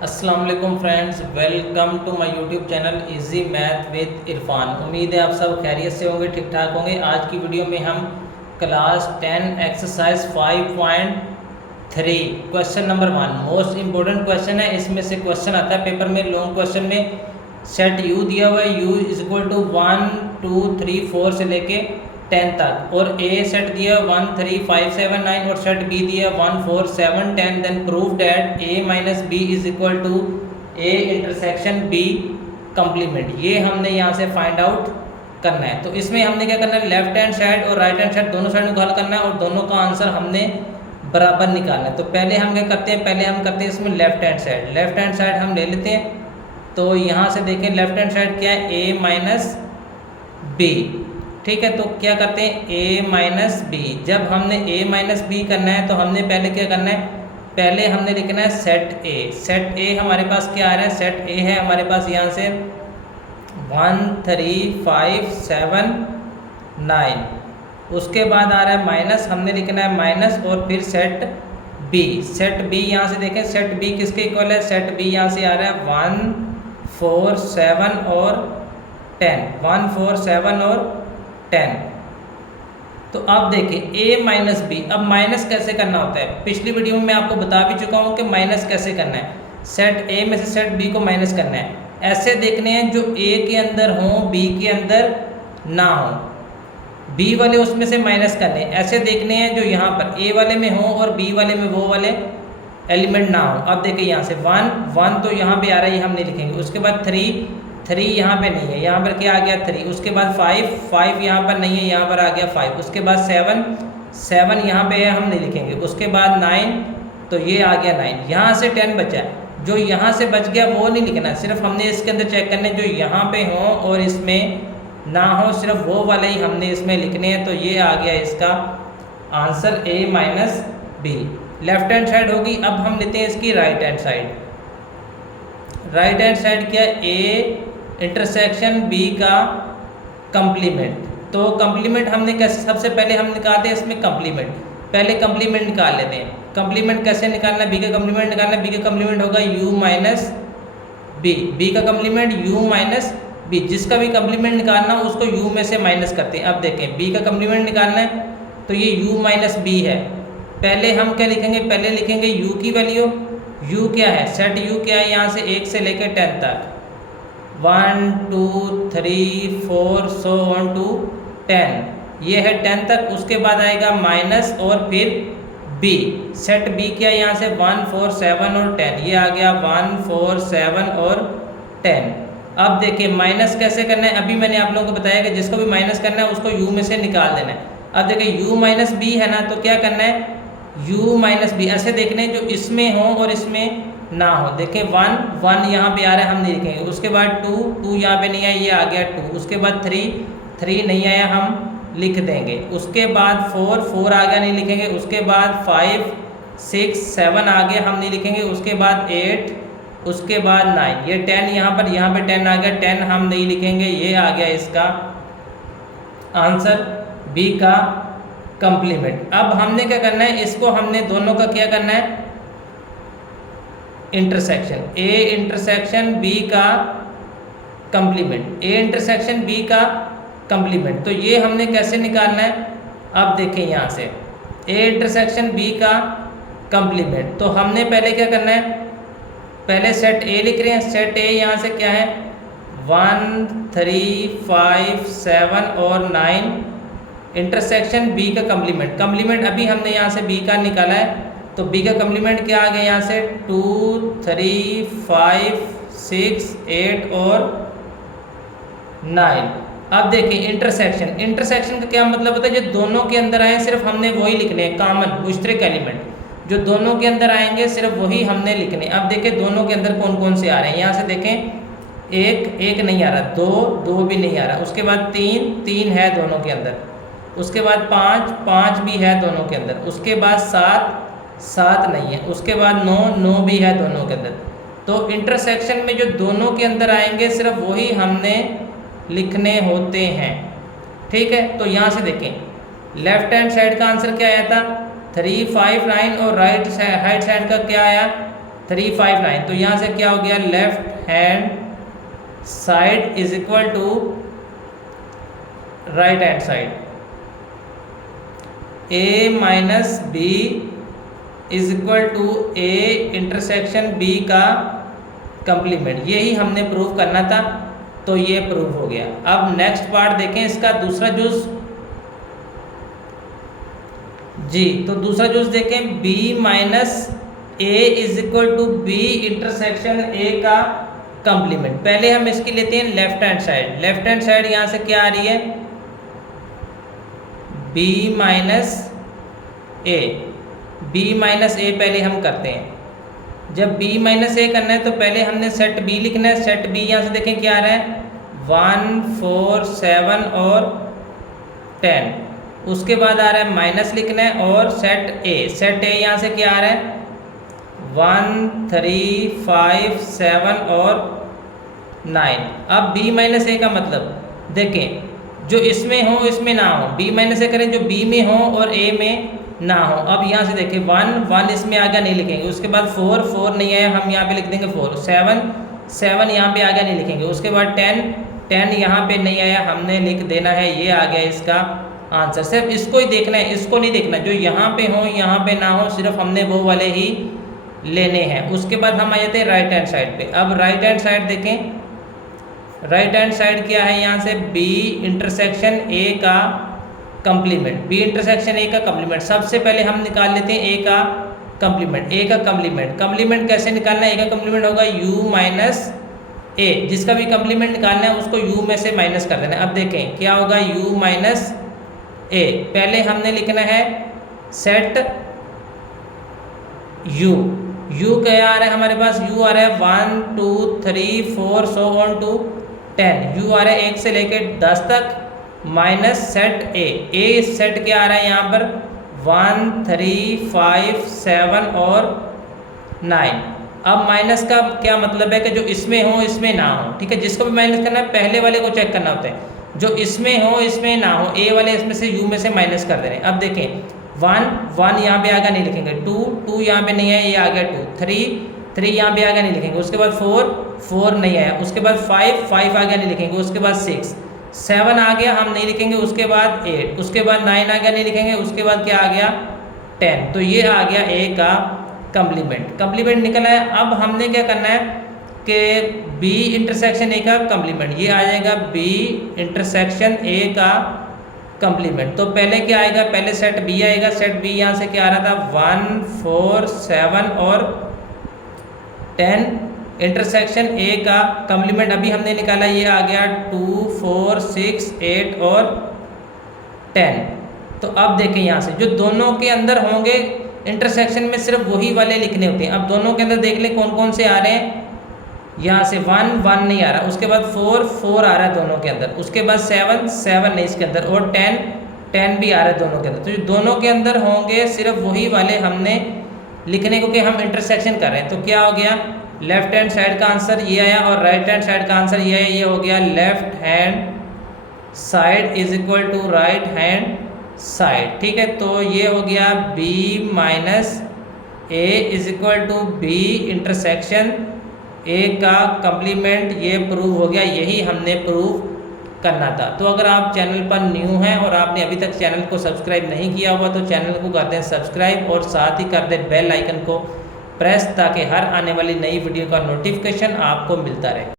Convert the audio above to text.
अस्सलाम वालेकुम friends, welcome to my YouTube channel easy math with Irfan. उम्मीद है आप सब खैरियत से होंगे, ठीक ठाक होंगे। आज की वीडियो में हम class 10 exercise 5.3 question number 1 most important question है। इसमें से क्वेश्चन आता है पेपर में, लॉन्ग क्वेश्चन में। सेट यू दिया हुआ है, यू इज इक्वल टू 1 2 3 4 से लेके 10 तक, और ए सेट दिया 1 3 5 7 9 और सेट बी दिया 1 4 7 10। Then prove that A minus B is equal to A intersection B complement. ये हमने यहाँ से फाइंड आउट करना है। तो इसमें हमने क्या करना है, लेफ्ट हैंड साइड और राइट हैंड साइड दोनों साइड को हल करना है और दोनों का आंसर हमने बराबर निकालना है। तो पहले हम क्या करते हैं, पहले हम करते हैं इसमें left hand side. Left hand side हम ले लेते हैं। तो यहाँ से देखें लेफ्ट हैंड साइड क्या है, ए माइनस बी। ठीक है, तो क्या करते हैं a माइनस बी। जब हमने a माइनस बी करना है तो हमने पहले क्या करना है, पहले हमने लिखना है सेट a। सेट a हमारे पास क्या आ रहा है, सेट a है हमारे पास यहाँ से 1 3 5 7 9। उसके बाद आ रहा है माइनस, हमने लिखना है माइनस और फिर सेट b। सेट b यहाँ से देखें, सेट b किसके इक्वल है, सेट b यहाँ से आ रहा है 1 4 7 और 10। 1 4 7 और 10। तो अब देखिए a माइनस बी। अब माइनस कैसे करना होता है, पिछली वीडियो में मैं आपको बता भी चुका हूँ कि माइनस कैसे करना है। सेट a में से सेट b को माइनस करना है। ऐसे देखने हैं जो a के अंदर हो b के अंदर ना हो, b वाले उसमें से माइनस करने हैं। ऐसे देखने हैं जो यहाँ पर a वाले में हो और b वाले में वो वाले एलिमेंट ना हो। अब देखिए यहाँ से 1 1 तो यहाँ पे आ रहा है, ये हम नहीं लिखेंगे। उसके बाद 3 यहाँ पे नहीं है, यहाँ पर क्या आ गया 3। उसके बाद 5 यहाँ पर नहीं है, यहाँ पर आ गया 5। उसके बाद 7 यहाँ पे है, हम नहीं लिखेंगे। उसके बाद 9 तो ये आ गया 9। यहाँ से 10 बचा है, जो यहाँ से बच गया वो नहीं लिखना, सिर्फ हमने इसके अंदर चेक करने जो यहाँ पे हो और इसमें ना हो, सिर्फ वो वाले ही हमने इसमें लिखने हैं। तो ये आ गया इसका answer a minus B. Left hand side होगी। अब हम लेते हैं इसकी right hand side. Right hand side क्या है, a इंटरसेक्शन b का कंप्लीमेंट। तो कंप्लीमेंट हमने कैसे, सबसे पहले हम निकालते हैं इसमें कंप्लीमेंट। पहले कंप्लीमेंट निकाल लेते हैं। कंप्लीमेंट कैसे निकालना है, b का कंप्लीमेंट निकालना है। b का कंप्लीमेंट होगा u माइनस बी। b का कंप्लीमेंट u माइनस बी। जिसका भी कंप्लीमेंट निकालना हो उसको u में से माइनस करते हैं। अब देखें b का कंप्लीमेंट निकालना है तो ये u माइनस बी है। पहले हम क्या लिखेंगे, पहले लिखेंगे u की वैल्यू। u क्या है, सेट u क्या है, यहाँ से 1 से लेकर 10 तक 1 2 3 4 so on to 10। ये है 10 तक। उसके बाद आएगा माइनस और फिर b। सेट b क्या है, यहाँ से 1 4 7 और 10। ये आ गया 1 4 7 और 10। अब देखिए माइनस कैसे करना है, अभी मैंने आप लोगों को बताया कि जिसको भी माइनस करना है उसको u में से निकाल देना है। अब देखिए u माइनस बी है ना, तो क्या करना है u माइनस बी। ऐसे देखने जो इसमें हो और इसमें ना हो। देखें 1 यहाँ पे आ रहा है, हम नहीं लिखेंगे। उसके बाद 2 यहाँ पे नहीं आया, ये आ गया 2। उसके बाद 3 नहीं आया, हम लिख देंगे। उसके बाद 4 आ गया, नहीं लिखेंगे। उसके बाद 5 6 7 आ गया, हम नहीं लिखेंगे। उसके बाद 8, उसके बाद 9। ये 10 यहाँ पे 10 आ गया, 10 हम नहीं लिखेंगे। ये आ गया इसका आंसर बी का कंप्लीमेंट। अब हमने क्या करना है, इसको हमने दोनों का क्या करना है, इंटरसेक्शन। a इंटरसेक्शन b का कंप्लीमेंट, a इंटरसेक्शन b का कंप्लीमेंट। तो ये हमने कैसे निकालना है, अब देखें यहाँ से a इंटरसेक्शन b का कंप्लीमेंट। तो हमने पहले क्या करना है, पहले सेट a लिख रहे हैं। सेट a यहाँ से क्या है 1 3 5 7 और 9 इंटरसेक्शन b का कंप्लीमेंट। कंप्लीमेंट अभी हमने यहाँ से b का निकाला है, तो b का कंप्लीमेंट क्या आ गया यहाँ से 2 3 5 6 8 और 9। अब देखिए इंटरसेक्शन। इंटरसेक्शन का क्या मतलब होता है, जो दोनों के अंदर आए सिर्फ हमने वही लिखने हैं, कॉमन मुश्तरक एलिमेंट जो दोनों के अंदर आएंगे सिर्फ वही हमने लिखने। अब देखिए दोनों के अंदर कौन कौन से आ रहे हैं, यहाँ से देखें एक नहीं आ रहा, 2 भी नहीं आ रहा। उसके बाद 3 है दोनों के अंदर। उसके बाद 5 भी है दोनों के अंदर। उसके बाद 7 नहीं है। उसके बाद 9 भी है दोनों के अंदर। तो इंटरसेक्शन में जो दोनों के अंदर आएंगे सिर्फ वही हमने लिखने होते हैं। ठीक है, तो यहाँ से देखें लेफ्ट हैंड साइड का आंसर क्या आया था 3 5 9 और राइट साइड का क्या आया 359। तो यहाँ से क्या हो गया, left hand side is equal to right hand side, A minus B is equal to A intersection B का कंप्लीमेंट। यही हमने प्रूव करना था, तो ये प्रूव हो गया। अब नेक्स्ट पार्ट देखें इसका, दूसरा जूस जी। तो दूसरा जूस देखें, b minus A is equal to B intersection A का कंप्लीमेंट। पहले हम इसकी लेते हैं left hand side. Left hand side यहाँ से क्या आ रही है, b minus A. b minus A पहले हम करते हैं। जब b माइनस ए करना है तो पहले हमने सेट b लिखना है। सेट b यहाँ से देखें क्या आ रहा है, 1 4 7 और 10। उसके बाद आ रहा है माइनस लिखना है और सेट a। सेट a यहाँ से क्या आ रहा है, 1 3 5 7 और 9। अब b माइनस ए का मतलब देखें, जो इसमें हो इसमें ना हो। b माइनस ए करें जो b में हो और a में ना हो। अब यहाँ से देखिए 1 1 इसमें आगे नहीं लिखेंगे। उसके बाद 4 4 नहीं आया, हम यहाँ पे लिख देंगे 4। 7 7 यहाँ पे आगे नहीं लिखेंगे। उसके बाद 10 10 यहाँ पे नहीं आया, हमने लिख देना है। ये आ गया इसका आंसर। सिर्फ इसको ही देखना है, इसको नहीं देखना। जो यहाँ पे हो यहाँ पे ना हो, सिर्फ हमने वो वाले ही लेने हैं। उसके बाद हम आ जाते हैं राइट हैंड साइड पे। अब राइट हैंड साइड देखें, राइट हैंड साइड क्या है, यहाँ से b इंटरसेक्शन a का कंप्लीमेंट। b इंटरसेक्शन a का कंप्लीमेंट सबसे पहले हम निकाल लेते हैं a का कंप्लीमेंट। a का कंप्लीमेंट, कंप्लीमेंट कैसे निकालना है, a का कंप्लीमेंट होगा u माइनस a। जिसका भी कंप्लीमेंट निकालना है उसको u में से माइनस कर देना है। अब देखें क्या होगा, u माइनस a। पहले हमने लिखना है सेट u। u क्या आ रहा है हमारे पास, u आ रहा है 1 2 3 4 सो ऑन टू 10। u आ रहा है 1 से लेकर 10 तक minus set a। a set क्या आ रहा है यहाँ पर, 1 3 5 7 और 9। अब माइनस का क्या मतलब है कि जो इसमें हो इसमें ना हो। ठीक है, जिसको भी माइनस करना है पहले वाले को चेक करना होता है। जो इसमें हो इसमें ना हो, a वाले इसमें से u में से माइनस कर दे रहे हैं। अब देखें 1 1 यहाँ पे आगे नहीं लिखेंगे, 2 2 यहाँ पे नहीं है, ये आ गया 2। 3 3 यहाँ पे आगे नहीं लिखेंगे। उसके बाद 4 4 नहीं आया। उसके बाद 5 5 आगे नहीं लिखेंगे। उसके बाद 6 7 आ गया, हम नहीं लिखेंगे। उसके बाद 8, उसके बाद 9 आ गया, नहीं लिखेंगे। उसके बाद क्या आ गया, 10। तो ये आ गया a का कंप्लीमेंट। कंप्लीमेंट निकला है। अब हमने क्या करना है कि b इंटरसेक्शन a का कंप्लीमेंट, ये आ जाएगा b इंटरसेक्शन a का कंप्लीमेंट। तो पहले क्या आएगा, पहले सेट b आएगा। सेट b यहाँ से क्या आ रहा था, 1 4 7 और 10। इंटरसेक्शन a का कंप्लीमेंट अभी हमने निकाला, ये आ गया 2 4 6 8 और 10। तो अब देखें यहाँ से जो दोनों के अंदर होंगे इंटरसेक्शन में सिर्फ वही वाले लिखने होते हैं। अब दोनों के अंदर देख लें कौन कौन से आ रहे हैं। यहाँ से 1 1 नहीं आ रहा। उसके बाद 4 4 आ रहा है दोनों के अंदर। उसके बाद 7 7 नहीं इसके अंदर, और 10 10 भी आ रहा है दोनों के अंदर। तो जो दोनों के अंदर होंगे सिर्फ वही वाले हमने लिखने को, कि हम इंटरसेक्शन कर रहे हैं। तो क्या हो गया, लेफ्ट हैंड साइड का आंसर ये आया और राइट हैंड साइड का आंसर ये आया। ये हो गया left hand side is equal to right hand side. ठीक है, तो ये हो गया b minus A is equal to b intersection a का कंप्लीमेंट। ये प्रूव हो गया, यही हमने प्रूव करना था। तो अगर आप चैनल पर न्यू हैं और आपने अभी तक चैनल को सब्सक्राइब नहीं किया हुआ तो चैनल को कर दें सब्सक्राइब और साथ ही कर दें बेल आइकन को प्रेस, ताकि हर आने वाली नई वीडियो का नोटिफिकेशन आपको मिलता रहे।